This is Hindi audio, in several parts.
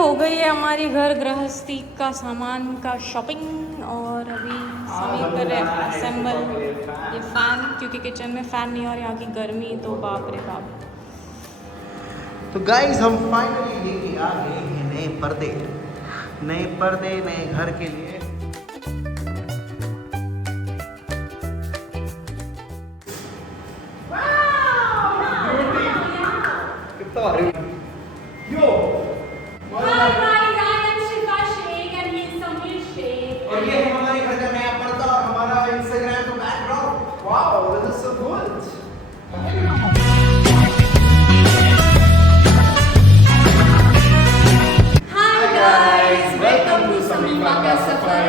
हो गई है हमारी घर गृहस्थी का सामान का शॉपिंग और अभी सभी कर रहे हैं असेंबल ये फ़ैन, क्योंकि किचन में फ़ैन नहीं और यहाँ की गर्मी तो बाप रे बाप। तो गाइस हम फाइनली लेके आ गए हैं नए पर्दे नए घर के लिए। कितना और ये है हमारे घर का नया पर्दा और हमारा इंस्टाग्राम का background. Wow this is so good. Hi guys, welcome to Samima का सफर।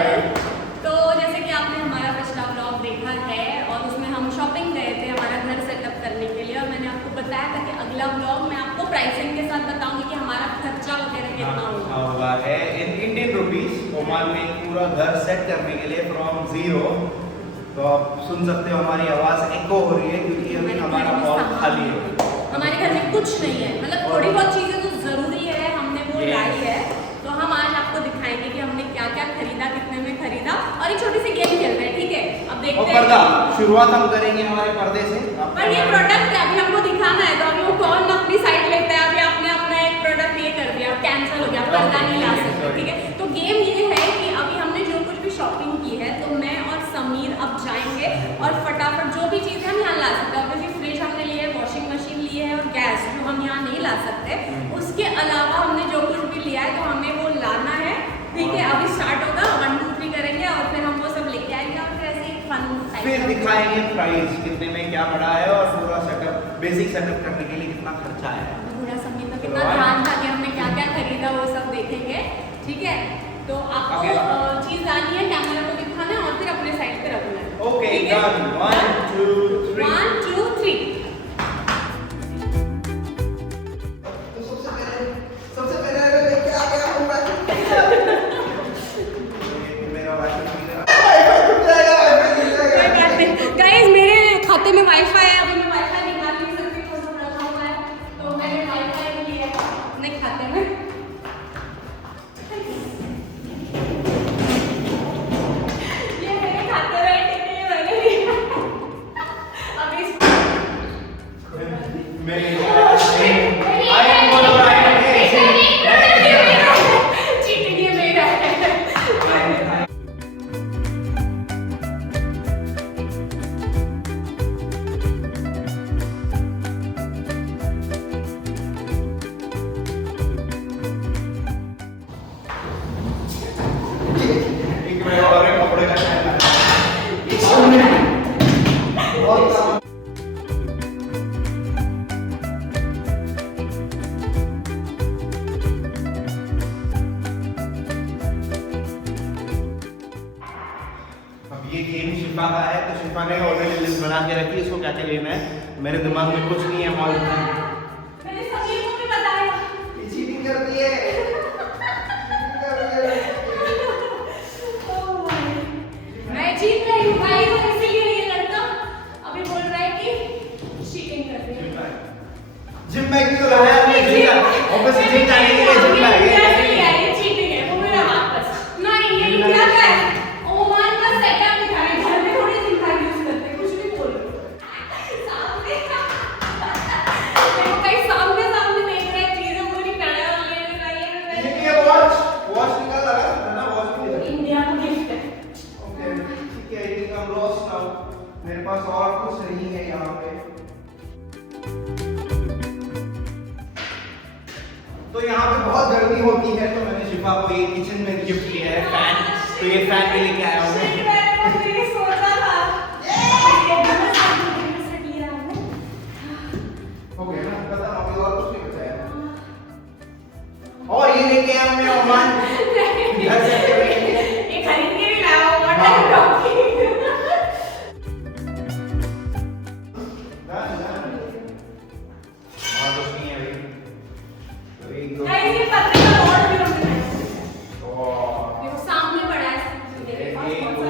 तो जैसे कि आपने हमारा पिछला व्लॉग देखा है और उसमें हम शॉपिंग गए थे हमारा घर सेटअप करने के लिए, और मैंने आपको बताया था कि अगला व्लॉग मैं आपको प्राइसिंग के साथ बताऊंगी कि हमारा खर्चा वगैरह कितना हुआ है इन इंडियन रुपीस ओमान में पूरा घर सेट करने के लिए फ्रॉम जीरो। तो आप सुन सकते हो हमारी आवाज एको हो रही है क्योंकि अभी हमारा हॉल खाली है। हमारे घर में कुछ नहीं है, मतलब थोड़ी बहुत चीजें तो जरूरी है, हमने वो लाई है। तो हम आज आपको दिखाएंगे कि हमने क्या क्या खरीदा, कितने में खरीदा, और एक छोटी सी गेम खेलते हैं, ठीक है? अब देखते हैं। पर्दा शुरुआत हम करेंगे हमारे पर्दे से। पर ये प्रोडक्ट है, अभी हमको दिखाना है, तो अभी वो कौन अपनी साइड लेता है। अभी आपने अपना एक प्रोडक्ट ये कर दिया, कैंसिल हो गया, पर्दा नहीं ला सकते, ठीक है? तो गेम ये है कि अभी हमने जो कुछ भी शॉपिंग की है, तो मैं और समीर अब जाएंगे और फटाफट जो भी चीज़ें हम यहाँ ला सकते हैं, ऑब्वियसली फ्रिज हमने लिया है, वॉशिंग मशीन ली है और गैस जो हम यहाँ नहीं ला सकते, उसके अलावा हमने जो कुछ भी लिया है तो हमें वो लाना है, ठीक है? अभी स्टार्ट होगा, 1 2 3 करेंगे और फिर हम वो सब लेके आएंगे और फिर ऐसे एक फन फिर दिखाएंगे प्राइस कितने में क्या पड़ा है और पूरा सेटअप बेसिक सेटअप करने के लिए कितना खर्चा है। पूरा समीर का कितना ध्यान था कि हमने क्या क्या खरीदा, वो सब देखेंगे, ठीक है? तो आपको चीज आनी है, कैमरा को दिखाना है और फिर अपने साइड पे रखना है। Okay done. 1 2 3 1 2 3। तो सबसे पहले लेके आ गया हूं मैं। मेरा वाईफाई टूट जाएगा। गाइस मेरे खाते में वाईफाई है, अभी मैं वाईफाई निकाल नहीं सकती, थोड़ा सा रखा हुआ है, तो मैंने वाईफाई भी लिया है अपने खाते में। ये मेरे खाते में टिकट मैंने लिया। अभी चीटिंग ये मेरा है। कपड़े का ये गेम शिफा का है, तो शिफा ने ऑलरेडी लिस्ट बना के रखी है इसको क्या क्या लेना है। मेरे दिमाग में कुछ नहीं है मॉल में। मैंने समीर को भी बताया। ये चीटिंग करती है। मैं जीत रही हूँ भाई, तो इसीलिए ये लड़का अभी बोल रहा है कि चीटिंग कर रही है। जिम बैग भी तो लाया हमने, जिम का ऑफिस जिम जाने के लिए जिम बैग है। ये चीटिंग है, वो मेरा वापस नहीं, ये क्या है? ओमान का सेटअप दिखा रहे, घर में थोड़ी जिम बैग यूज करते, कुछ भी बोल रहे हो। सामने देखो, कहीं सामने देख रहे हैं चीजें पूरी कड़ा और ये वॉच निकाल रहा है ना, वॉच भी नहीं। इंडिया का गिफ्ट है। ओके ठीक है, ये हम लॉस्ट नाउ, मेरे पास और कुछ नहीं है यहाँ पे। तो यहाँ पे बहुत गर्मी होती है, तो मैंने शिफा को ये किचन में गिफ्ट किया है फैन। तो ये फैन भी लेके आया हूँ मैं। हो गया ना, खत्म, अभी और कुछ नहीं बचा है। और ये लेके आया हूँ मैं ओमान घर से। ये खरीद के भी लाया हूँ, वाटर डॉगी। और कुछ नहीं है अभी, तो एक दो गाइस ये पत्ते का बोर्ड भी हमने और देखो सामने पड़ा है। एक दो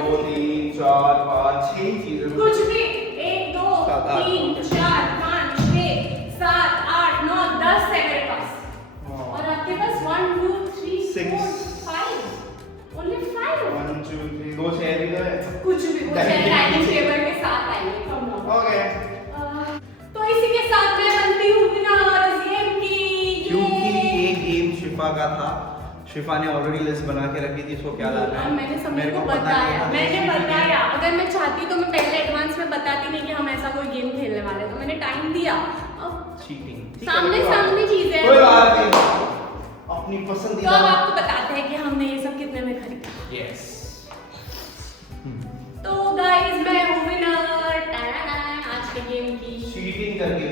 का था। शिफा ने ऑलरेडी लिस्ट बना के रखी थी, इसको क्या लाना है। और मैंने समीर मेरे को पता नहीं बताया, था। मैंने बताया अगर मैं चाहती तो मैं पहले एडवांस में बताती नहीं कि हम ऐसा कोई गेम खेलने वाले हैं, तो मैंने टाइम दिया। अब चीटिंग सामने सामने चीज है, कोई बात नहीं, अपनी तो पसंदीदा। अब आपको बताते हैं कि हमने ये सब कितने में खरीदा। यस तो गाइस मैं हूं विनर आज के गेम की। चीटिंग करके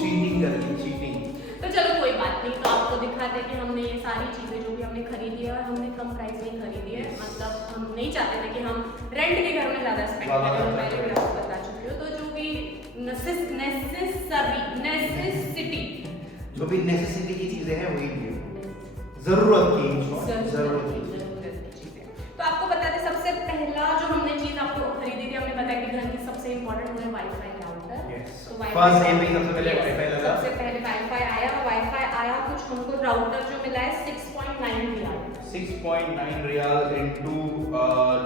चीटिंग करके चीटिंग। तो चलो कोई बात नहीं, तो आपको दिखाते हैं कि हमने ये सारी चीजें जो भी हमने खरीदी है, और हमने कम प्राइस में खरीदी है। मतलब हम नहीं चाहते थे कि हम रेंट के घर में ज्यादा स्पेंड करें, तो पहले भी आपको बता चुकी हूँ। तो जो भी नेसेसिटी जो भी नेसेसिटी की चीजें हैं वही है, जरूरत की जरूरत की। तो आपको बता दें, सबसे पहला जो हमने चीज आपको खरीदी थी, हमने बताया कि घर की सबसे इंपॉर्टेंट है वाईफाई राउटर। तो फर्स्ट डे में सबसे पहले वाईफाई लगा। सबसे पहले वाईफाई आया, वाईफाई आया कुछ हमको राउटर जो मिला है 6.9 रियाल। 6.9 रियाल इनटू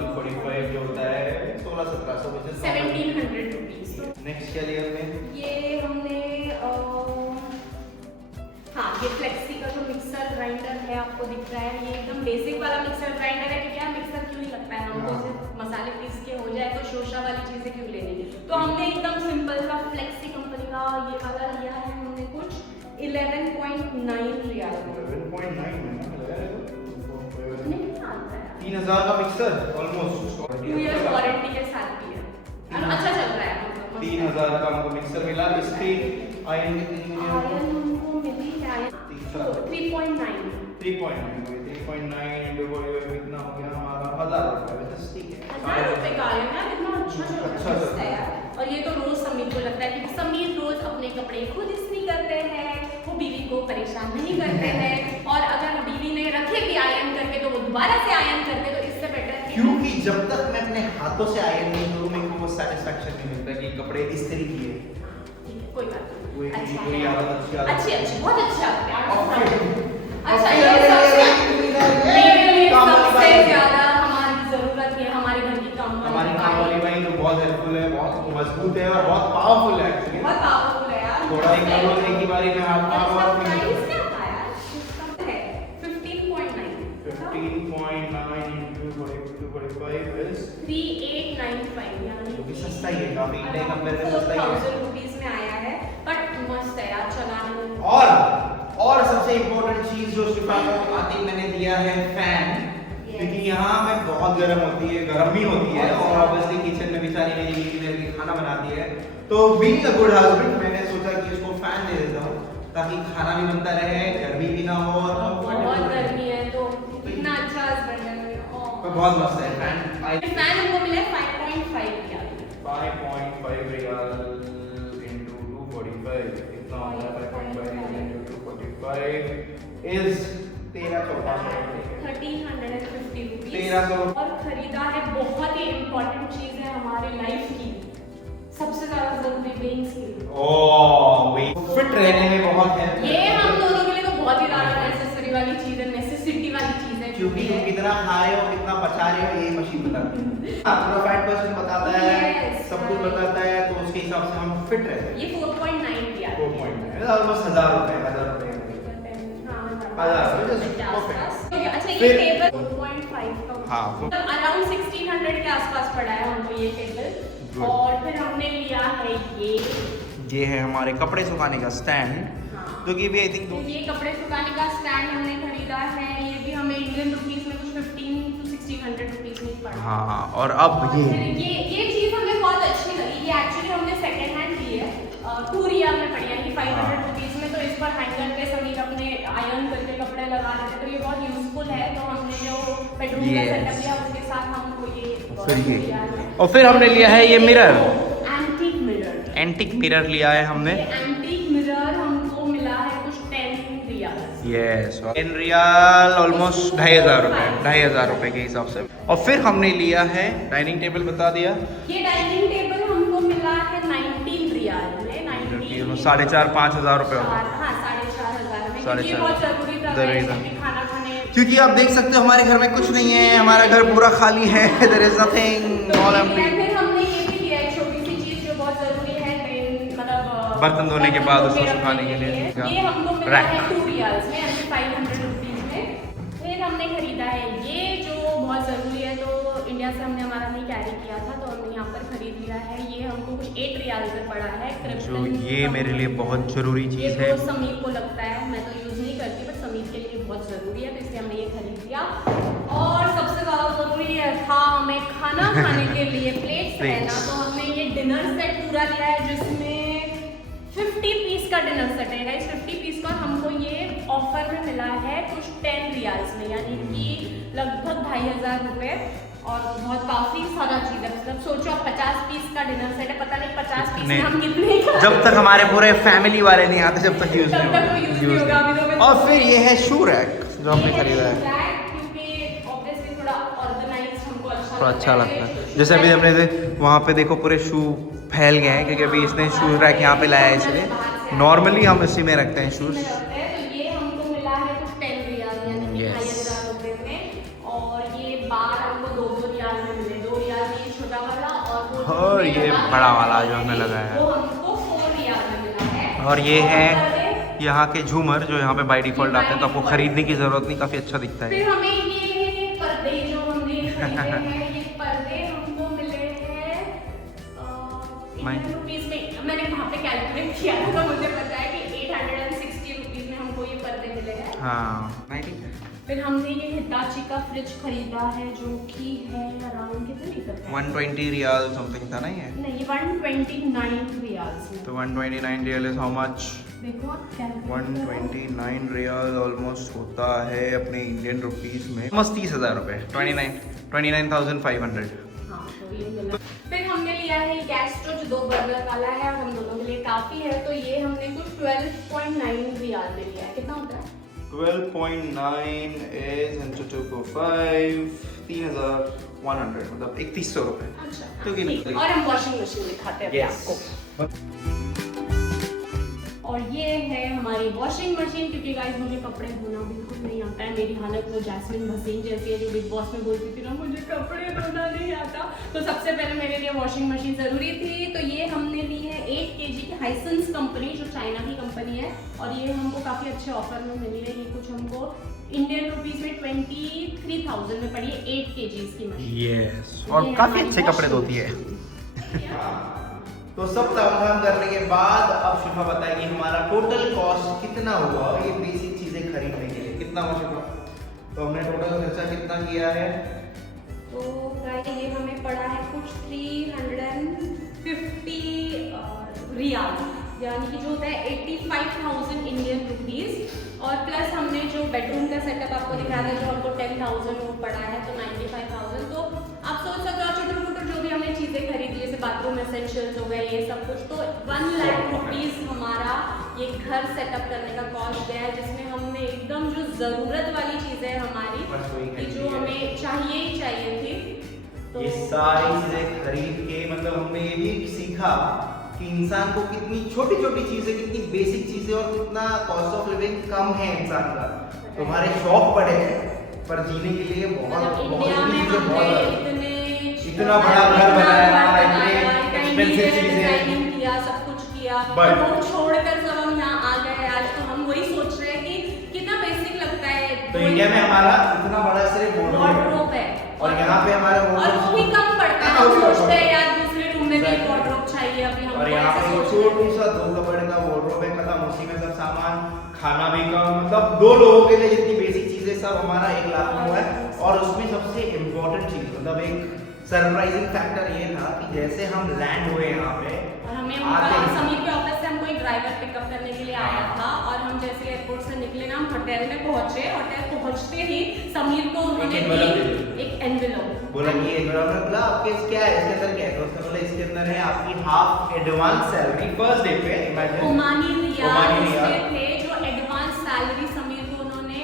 245 जो होता है 1600-1700 which is 1700 रुपीस। नेक्स्ट क्या लिया हमने? ये हमने हाँ, ये फ्लेक्सी का जो मिक्सर ग्राइंडर है आपको दिख रहा है, ये एकदम बेसिक वाला मिक्सर ग्राइंडर है। क्योंकि यार मिक्सर क्यों ही लगता है हमको, सिर्फ मसाले पीस के हो जाए, तो शोशा वाली चीजें क्यों लेनी। तो हमने एकदम सिंपल सा फ्लेक्सी कंपनी का ये वाला लिया है हमने, कुछ 11.9 रियाल। 11.9 में ना लगा है तो नहीं आता है 3000 का मिक्सर ऑलमोस्ट 2 इयर्स वारंटी के साथ भी है, और अच्छा चल रहा है। मतलब 3000 का हमको मिक्सर मिला। इसकी आयरन कितनी मिली हमको? आयरन हमको मिली है 3.9 इनटू 45 कितना हो गया हमारा 1000 रुपए। वैसे ठीक है, 1000 रुपए का आयरन यार, इतना अच्छा चल रहा है यार। और ये तो रोज समीर को लगता है कि समीर रोज अपने कपड़े खुद इस्त्री करते हैं, वो बीवी को परेशान नहीं करते हैं, और अगर बीवी ने रखे भी आयरन करके तो वो दोबारा से आयरन करते, तो इससे बेटर है क्योंकि जब तक मैं अपने हाथों से आयरन नहीं करूं मेरे को वो सेटिस्फेक्शन नहीं मिलता कि कपड़े इस्त्री किए। कोई बात कोई नहीं, अच्छा कोई है, आदत अच्छी आदत। अच्छी बहुत अच्छा और अच्छा। फिर ये सबसे मेरे लिए काम वाली सबसे बाई। ज्यादा हमारी जरूरत है हमारे घर की काम हमारी काम वाली बाई तो बहुत हेल्पफुल है, बहुत मजबूत है और बहुत पावरफुल है एक्चुअली। बहुत पावरफुल है यार। थोड़ा ही कर लो एक ही बारी में हाथ और पावर इसका और प्राइस क्या था यार? इसका है 15.9 15.9 into 45 is 3895 यानी वो भी सस्ता ही है, काफी इंडिया कंपेयर में सस्ता ही 4000 है। रुपीस में आया है, बट मस्त है यार चलाने में। और सबसे इम्पोर्टेंट चीज जो शिफा को आते ही मैंने दिया है फैन, क्योंकि यहाँ में बहुत गर्म होती है, गर्मी होती है, और ऑब्वियसली किचन में बेचारी मेरी बीवी मेरे लिए खाना बनाती है, तो बीइंग अ गुड हस्बैंड मैंने सोचा कि इसको फैन दे देता हूँ ताकि खाना भी बनता रहे, गर्मी भी ना हो और बहुत गर्मी है, तो इतना अच्छा हस्बैंड है मेरा। बहुत मस्त है फैन। फैन हमको मिला 5.5 रियाल। 5.5 रियाल into 245 कितना होता है? 5.5 into 245 is 1350 रुपीस। 1300। और खरीदा है बहुत ही इम्पोर्टेंट चीज है हमारे लाइफ की, सबसे ज्यादा जरूरी बेइंग स्किल। ओह वही फिट रहने में बहुत है। ये हम दोनों के लिए तो बहुत ही ज्यादा नेसेसरी वाली चीज है, नेसेसिटी वाली चीज है, क्योंकि तुम कितना खा रहे हो, कितना पचा रहे हो, ये मशीन बताती है। पूरा फैट परसेंट बताता है, Yes, सब कुछ बताता है, तो उसके हिसाब से हम फिट रहते हैं। ये 4.9 रियाल। 4.9 ऑलमोस्ट 1000 रुपए। अच्छा ये फिर- टेबल 4.5 का हाँ, अराउंड 1600 के आसपास पड़ा है हमको ये टेबल। Good. और फिर हमने लिया है ये है हमारे कपड़े सुखाने का स्टैंड, हाँ। जो कि भी आई थिंक तो ये कपड़े सुखाने का स्टैंड हमने खरीदा है, ये भी हमें इंडियन रुपीस में कुछ 15 to 1600 रुपीस में पड़ा। हाँ, और अब और फिर ये चीज हमें बहुत अच्छी लगी। ये एक्चुअली हमने सेकंड हैंड ली है, 2 रियाल में पड़ी है, ये 500 रुपीस में। तो इस पर हैंगर पे समीर अपने आयरन करके कपड़े लगा देते, तो ये बहुत यूजफुल है। तो हमने जो बेडरूम का सेटअप लिया उसके साथ हमको ये और फिर हमने लिया है ये mirror, antique mirror. Antique mirror लिया है हमने। ये एंटीक मिरर हमको मिला है कुछ 10 रियाल। यस, 10 रियाल ऑलमोस्ट 2500 रुपए, 2500 रुपए के हिसाब से। और फिर हमने लिया है डाइनिंग टेबल, बता दिया। ये डाइनिंग टेबल हमको मिला है 19 रियाल में, 4,500-5,000 रुपए होगा। हाँ 4,500 में। 4,500 ये बहुत जरूरी था जरूरी था। कि खाना खाने। क्योंकि आप देख सकते हो हमारे घर में कुछ नहीं है, हमारा घर पूरा खाली है। There is nothing, all empty. फिर हमने ये भी लिया एक छोटी सी चीज जो बहुत जरूरी है, मतलब बर्तन धोने के बाद उसको सुखाने के लिए। ये हमको मिला है 2 रियाल्स में, 500 रुपीस हमने खरीदा है ये जो बहुत ज़रूरी है, तो इंडिया से हमने हमारा नहीं कैरी किया था तो हमने यहाँ पर खरीद लिया है। ये हमको कुछ 8 रियाल में पड़ा है। जो ये मेरे लिए बहुत ज़रूरी चीज़ है। ये तो समीर को लगता है, मैं तो यूज़ नहीं करती, बट समीर के लिए बहुत ज़रूरी है, तो इसलिए हमने ये खरीद लिया। और सबसे ज़्यादा ज़रूरी है था हमें खाना खाने के लिए प्लेट्स है ना, तो हमने ये डिनर सेट पूरा लिया है जिसमें 50 पीस का डिनर सेट है गाइस। 50 पीस का हमको ये ऑफर में मिला है कुछ 10 रियाल्स में, यानी कि लगभग 2500 रुपये। और बहुत काफ़ी सारा चीज़ है, मतलब सोचो आप 50 पीस का डिनर सेट है, पता नहीं 50 पीस में हम कितने जब तक हमारे पूरे फैमिली वाले नहीं आते जब तक यूज़ तब तक वो यूज़ नहीं होगा। अभी तो और फिर ये है शू रैक जो हमने खरीदा है, क्योंकि ऑब्वियसली थोड़ा ऑर्गेनाइज हमको अच्छा लगता है। जैसे अभी हमने वहाँ पे देखो पूरे शू फैल गए हैं क्योंकि अभी इसने शू रैक यहाँ पे लाया है, इसलिए नॉर्मली हम इसी में रखते हैं शूज़। तो ये हमको मिला है कुछ 10 रियाल यानी कि 2500 रुपये में। और ये बार हमको 2 रियाल में मिले, 2 रियाल में ये छोटा वाला और ये बड़ा वाला जो हमें लगा है वो हमको 4 रियाल में मिला है। और ये है यहाँ के झूमर जो यहाँ पे बाय डिफॉल्ट आते हैं, तो आपको खरीदने की जरूरत नहीं, काफ़ी अच्छा दिखता है। फिर हमें ये पर्दे जो हमने खरीदे हैं, ये पर्दे हमको मिले हैं ₹800 में। मैंने वहाँ पे कैलकुलेट किया था तो मुझे पता है कि 860 रुपीज़ में हमको ये पर्दे मिले हैं। हाँ। फिर हमने ये हिताची का फ्रिज खरीदा है जो कि है अराउंड कितने लीटर का? 120 रियाल समथिंग था ना ये? नहीं, 129 रियाल्स में। तो 129 रियल इज हाउ मच? देखो आप कैलकुलेट 129 रियल ऑलमोस्ट होता है अपने इंडियन रुपीस में ऑलमोस्ट 30,000 रुपये, 29,500। हाँ, तो ये मिला। फिर हमने लिया है ये गैस स्टोव जो 2 बर्नर वाला है और हम दोनों के लिए काफ़ी है, तो ये हमने कुछ 12.9 रियाल में लिया है। कितना होता है? 12.9 is into 245, 3,100 मतलब 3100 रुपये। अच्छा, तो कि ठीक। और हम वॉशिंग मशीन दिखाते हैं अभी आपको। और ये है हमारी वॉशिंग मशीन, क्योंकि गाइस मुझे कपड़े धोना बिल्कुल नहीं आता है। मेरी हालत वो जैस्मिन भसीन जैसी है जो बिग बॉस में बोलती थी ना मुझे कपड़े धोना नहीं आता। तो सबसे पहले मेरे लिए वॉशिंग मशीन ज़रूरी थी, तो ये हमने ली है 8 kg की हाइसेंस कंपनी जो चाइना की कंपनी है। और ये हमको काफ़ी अच्छे ऑफर में मिली है। ये कुछ हमको इंडियन रुपीज़ में 23,000 में पड़ी है 8 kg की मशीन। यस, और काफ़ी अच्छे कपड़े धोती है। तो सब तामझाम करने के बाद अब शिफा बताएगी हमारा टोटल कॉस्ट कितना हुआ ये बेसिक चीजें खरीदने के लिए, कितना हुआ शिफा? तो हमने टोटल खर्चा कितना किया है? तो गाइस ये हमें पड़ा है कुछ 350 रियाल, यानी कि जो होता है 85,000 इंडियन रुपीज़। और प्लस हमने जो बेडरूम का सेटअप आपको दिखाया था जो हमको 10,000 वो पड़ा है, तो 95,000। तो आप सोच सकते हो छोटे मोटे जो भी हमने चीज़ें खरीदी जैसे बाथरूम एसेंशियल्स हो गए ये सब कुछ, तो 1 लाख रुपीज़ हमारा ये घर सेटअप करने का कॉस्ट गया है, जिसमें हमने एकदम जो ज़रूरत वाली चीज़ें हमारी कि जो हमें चाहिए ही चाहिए थी, तो ये सारी चीजें खरीद के मतलब हमने ये भी सीखा कि इंसान को कितनी छोटी छोटी चीजें, कितनी बेसिक चीजें और कितना कॉस्ट ऑफ लिविंग कम है इंसान का। तुम्हारे शौक बड़े हैं पर जीने के लिए बहुत इंडिया में हमने इतना बड़ा घर बनाया, इतने एक्सपेंसिव चीजें किया, सब कुछ किया, पर वो छोड़कर सब हम यहाँ आ गए। आज तो हम वही सोच रहे हैं कि कितना बेसिक लगता है। तो इंडिया में हमारा इतना बड़ा सिर्फ वार्डरोब है और यहाँ पे हमारा और वो भी कम पड़ता है। हम सोचते हैं यार दूसरे रूम में भी वार्डरोब चाहिए, अभी हम और यहाँ पे छोटू सा 2 कपड़े का वार्डरोब है, खत्म, उसी में सब सामान, खाना भी कम, मतलब 2 लोगों के लिए जितनी बेसिक चीजें सब हमारा 1 लाख में हुआ है। और उसमें सबसे इम्पोर्टेंट चीज मतलब एक सरप्राइजिंग फैक्टर ये था कि जैसे हम लैंड हुए यहाँ पे और हमें समीर के ऑफिस से हमको एक ड्राइवर पिकअप करने के लिए आया था, और हम जैसे एयरपोर्ट से निकले ना हम होटल में पहुंचे। होटल पहुंचते ही समीर को उन्होंने एक एनवेलप बोला कि एनवेलप मतलब आपके क्या है, इसके अंदर क्या है? तो उसने बोला इसके अंदर है आपकी half advance salary first day पे। इमेजिन ओमानी रियाल थे जो एडवांस सैलरी समीर को उन्होंने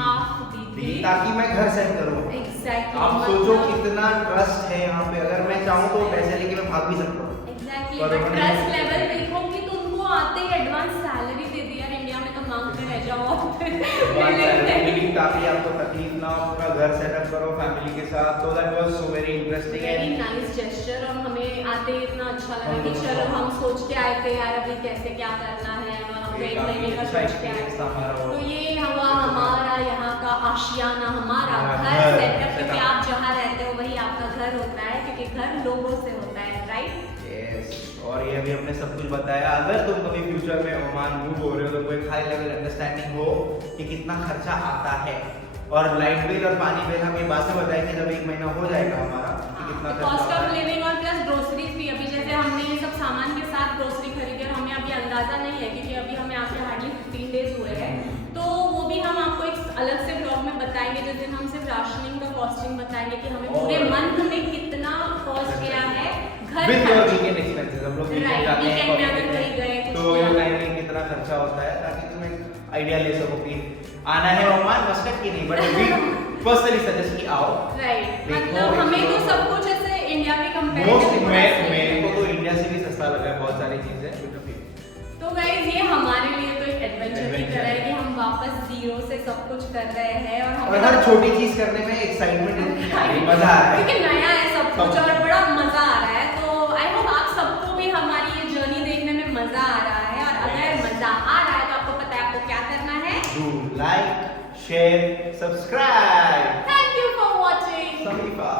हाफ दी ताकि मैं घर सेट करूँ। एग्जैक्टली, आप सोचो कितना ट्रस्ट है यहाँ पे, अगर मैं चाहूँ तो पैसे लेके मैं भाग भी सकता हूँ। एग्जैक्टली, ट्रस्ट लेवल देखो कि तुमको आते ही एडवांस सैलरी दे दिया। इंडिया में तो मांगते रह जाओ ताकि आपको तकलीफ ना हो, पूरा घर सेटअप करो फैमिली के साथ। तो that was so very interesting very nice gesture. और हमें आते इतना अच्छा लगा कि चलो हम सोच के आए थे यार अभी कैसे क्या करना है, और अब 1 महीने का सोच के आए। तो ये हुआ हमारा यहाँ का आशियाना, हमारा घर सेटअप, क्योंकि आप जहाँ रहते हो वही आपका घर होता है, क्योंकि घर लोगों से होता है, राइट? यस, और ये भी हमने सब कुछ बताया। अगर तुम कभी फ्यूचर में ओमान मूव हो रहे हो तो कोई हाई लेवल अंडरस्टैंडिंग हो कि कितना खर्चा आता है, और लाइट बिल और पानी बिल हम ये बातें बताएंगे जब 1 महीना हो जाएगा हमारा कि कितना कॉस्ट ऑफ लिविंग और प्लस ग्रोसरीज भी। अभी जैसे हमने ये सब सामान के साथ ग्रोसरी खरीदी और हमें अभी अंदाजा नहीं है, क्योंकि अभी हमें आके हार्डली 15 डेज हुए हैं, तो वो भी हम आपको एक अलग से ब्लॉग में बताएंगे जिस दिन हम सिर्फ राशनिंग का कॉस्टिंग बताएंगे कि हमें पूरे मंथ में कितना कॉस्ट गया है घर विद का। Your weekend expenses. हम लोग वीकेंड जाते हैं वीकेंड में अगर कहीं गए तो ये बताएंगे कितना खर्चा होता है, ताकि तुम एक आइडिया ले सको कि आना है ओमान मस्कट की नहीं, बट वी पर्सनली सजेस्ट कि आओ। राइट, देखो, मतलब हमें तो सब कुछ ऐसे इंडिया के कंपैरिजन मोस्ट मेरे को तो इंडिया से भी सस्ता लगा है बहुत सारी चीजें। तो गाइस ये हमारे लिए तो एक एडवेंचर की Adventure तरह है है। कि हम वापस जीरो से सब कुछ कर रहे हैं, और और हमें हर छोटी चीज करने में एक्साइटमेंट इतनी आ रही है, मजा आ रहा है क्योंकि नया है सब कुछ और बड़ा मजा आ रहा है। तो आई होप आप सबको भी हमारी ये जर्नी देखने में मजा आ रहा है, और अगर मजा आ रहा है तो आपको पता है आपको क्या करना है। Do like, share, subscribe. Thank you for watching. समीफा।